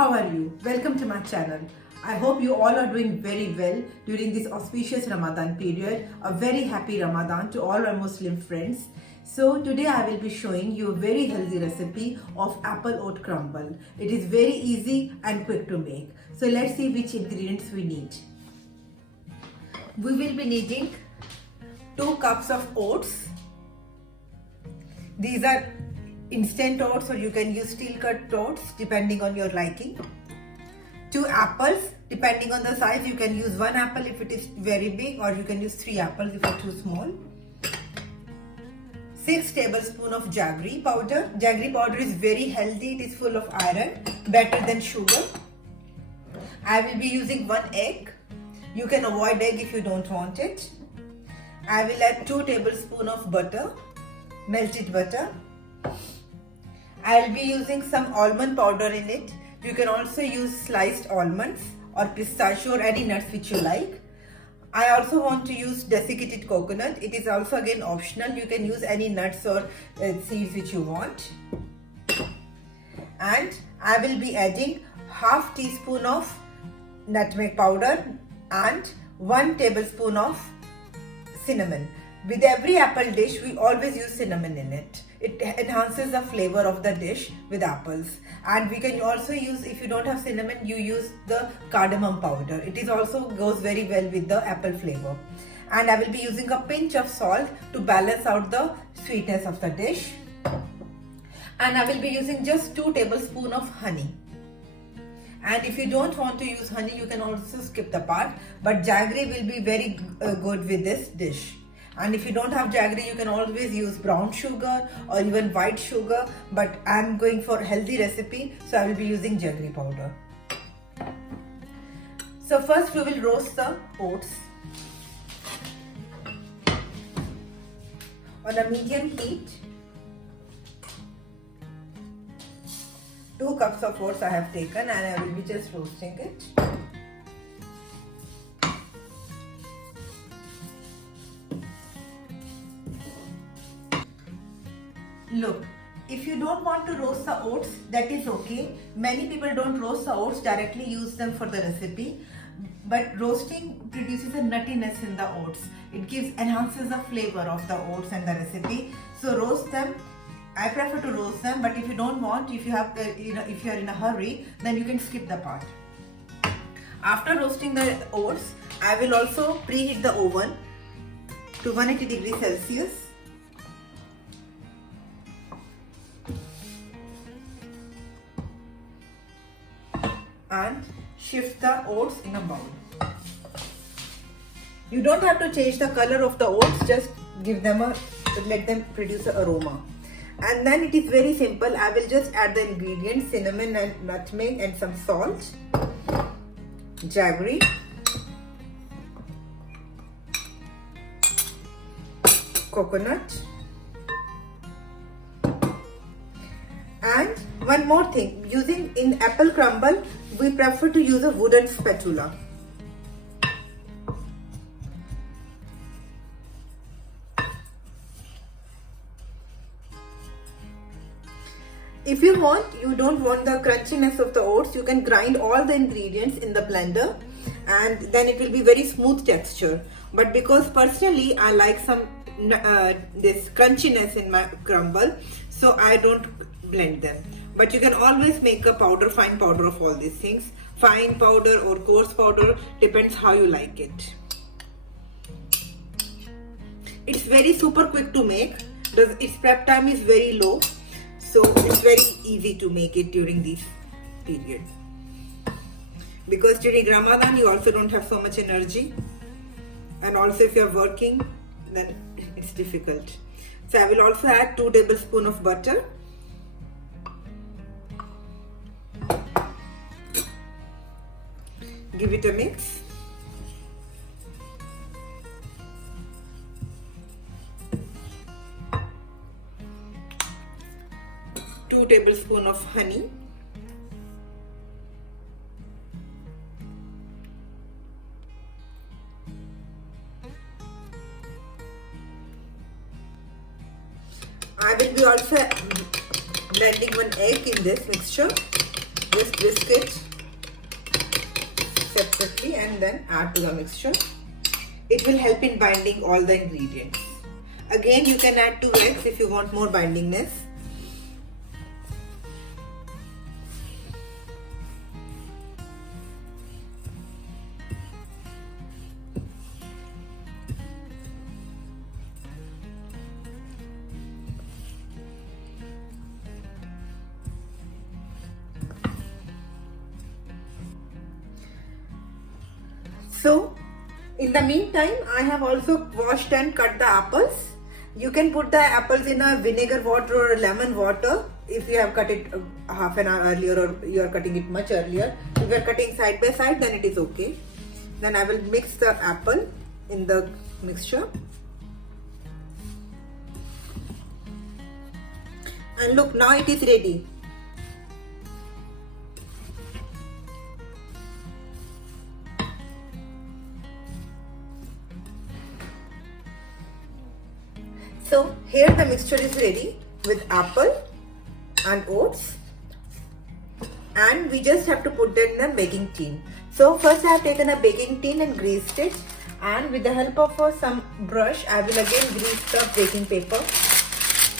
How are you? Welcome to my channel. I hope you all are doing very well during this auspicious Ramadan period. A very happy Ramadan to all our Muslim friends. So today I will be showing you a very healthy recipe of apple oat crumble. It is very easy and quick to make. So let's see which ingredients we need. We will be needing 2 cups of oats. These are instant oats, or you can use steel cut oats depending on your liking. 2 apples, depending on the size, you can use 1 apple if it is very big, or you can use 3 apples if it's too small. 6 tablespoons of jaggery powder. Jaggery powder is very healthy, it is full of iron, better than sugar. I will be using 1 egg. You can avoid egg if you don't want it. I will add 2 tablespoons of butter, melted butter. I will be using some almond powder in it. You can also use sliced almonds or pistachio or any nuts which you like. I also want to use desiccated coconut. It is also again optional. You can use any nuts or seeds which you want. And I will be adding half teaspoon of nutmeg powder and 1 tablespoon of cinnamon. With every apple dish, we always use cinnamon in it. It enhances the flavor of the dish with apples. And we can also use, if you don't have cinnamon, you use the cardamom powder. It is also goes very well with the apple flavor. And I will be using a pinch of salt to balance out the sweetness of the dish. And I will be using just 2 tablespoons of honey. And if you don't want to use honey, you can also skip the part. But jaggery will be very good with this dish. And if you don't have jaggery, you can always use brown sugar or even white sugar. But I'm going for a healthy recipe, so I will be using jaggery powder. So first we will roast the oats on a medium heat. 2 cups of oats I have taken, and I will be just roasting it. Look, if you don't want to roast the oats, that is okay. Many people don't roast the oats, directly use them for the recipe. But roasting produces a nuttiness in the oats. It enhances the flavor of the oats and the recipe. So roast them. I prefer to roast them, but if you don't want, if you are in a hurry, then you can skip the part. After roasting the oats, I will also preheat the oven to 180 degrees Celsius. And shift the oats in a bowl. You don't have to change the color of the oats, just let them produce an aroma. And then it is very simple. I will just add the ingredients: cinnamon and nutmeg and some salt, jaggery, coconut, and one more thing. Using in apple crumble, we prefer to use a wooden spatula. If you don't want the crunchiness of the oats, you can grind all the ingredients in the blender, and then it will be very smooth texture. But because personally I like some this crunchiness in my crumble, so I don't blend them. But you can always make a fine powder of all these things. Fine powder or coarse powder, depends how you like it. It's very super quick to make. Its prep time is very low. So it's very easy to make it during these periods. Because during Ramadan, you also don't have so much energy. And also if you're working, then it's difficult. So I will also add 2 tablespoons of butter. Give it a mix. Two tablespoons of honey. I will be also blending 1 egg in this mixture. Just whisk it separately and then add to the mixture. It will help in binding all the ingredients. Again, you can add 2 eggs if you want more bindingness. So, in the meantime, I have also washed and cut the apples. You can put the apples in a vinegar water or a lemon water if you have cut it half an hour earlier or you are cutting it much earlier. If you are cutting side by side, then it is okay. Then I will mix the apple in the mixture. And look, now it is ready. So here the mixture is ready with apple and oats, and we just have to put them in the baking tin. So first I have taken a baking tin and greased it, and with the help of some brush I will again grease the baking paper.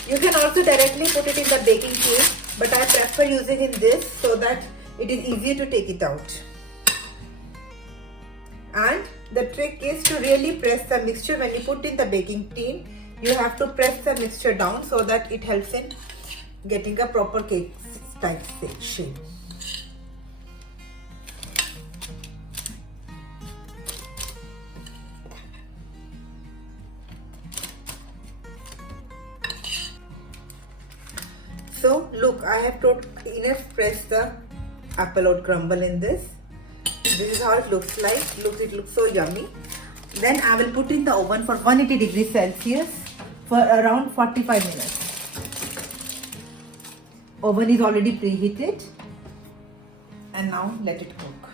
You can also directly put it in the baking tin, but I prefer using in this so that it is easier to take it out. And the trick is to really press the mixture when you put in the baking tin. You have to press the mixture down so that it helps in getting a proper cake type shape. So look, I have to enough press the apple oat crumble in this. This is how it looks like. It looks so yummy. Then I will put in the oven for 180 degrees Celsius for around 45 minutes. Oven is already preheated, and now let it cook.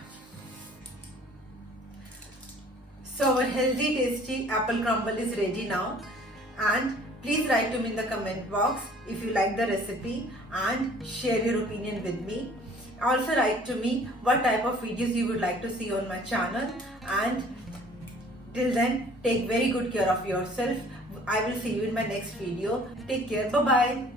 So our healthy, tasty apple crumble is ready now, and please write to me in the comment box if you like the recipe and share your opinion with me. Also write to me what type of videos you would like to see on my channel, and till then, take very good care of yourself. I will see you in my next video. Take care. Bye-bye.